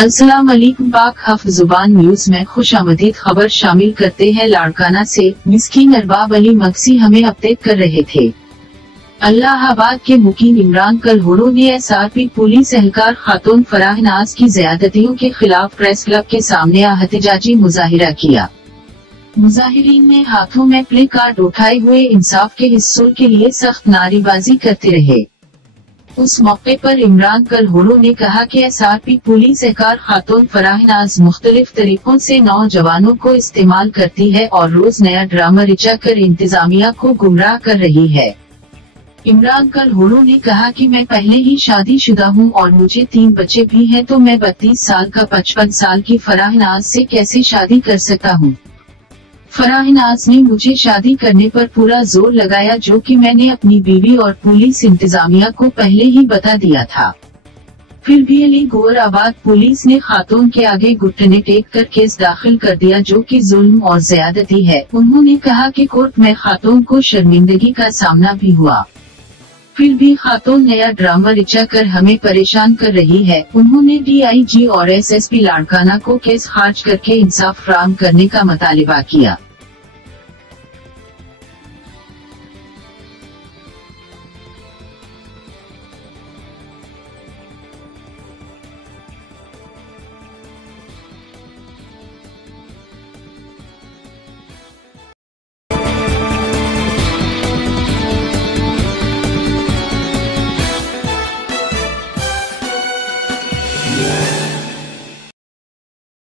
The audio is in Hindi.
अस्सलाम वालेकुम। पाक हफ जुबान न्यूज में खुशामदीद खबर शामिल करते हैं। लाड़काना से मिस्कीन अरबाब अली मक्सी हमें अपडेट कर रहे थे। अल्लाहाबाद के मुकीम इमरान कलहोड़ो ने SRP पुलिस एहलकार खातून फराह नाज की ज्यादतियों के खिलाफ प्रेस क्लब के सामने एहतजाजी मुजाहिरा किया। मुजाहिरीन ने हाथों में प्ले कार्ड उठाए हुए इंसाफ के हिस्सों के लिए सख्त नारेबाजी करते रहे। उस मौके पर इमरान कलहोड़ो ने कहा कि SRP पुलिस एहलकार खातून फराह नाज मुख्तलिफ तरीकों से नौजवानों को इस्तेमाल करती है और रोज नया ड्रामा रचा कर इंतजामिया को गुमराह कर रही है। इमरान कलहोड़ो ने कहा कि मैं पहले ही शादीशुदा हूं और मुझे 3 बच्चे भी हैं, तो मैं 32 साल का 55 साल की फराह नाज से कैसे शादी कर सकता हूं। फराह नाज ने मुझे शादी करने पर पूरा जोर लगाया, जो कि मैंने अपनी बीवी और पुलिस इंतजामिया को पहले ही बता दिया था। फिर भी अली गोराबाद पुलिस ने खातून के आगे घुटने टेक कर केस दाखिल कर दिया, जो कि जुल्म और ज्यादती है। उन्होंने कहा कि कोर्ट में खातून को शर्मिंदगी का सामना भी हुआ, फिर भी खातून नया ड्रामा रचा कर हमें परेशान कर रही है। उन्होंने DIG और SSP लाड़काना को केस खारिज करके इंसाफ फराहम करने का मुतालिबा किया। Yeah.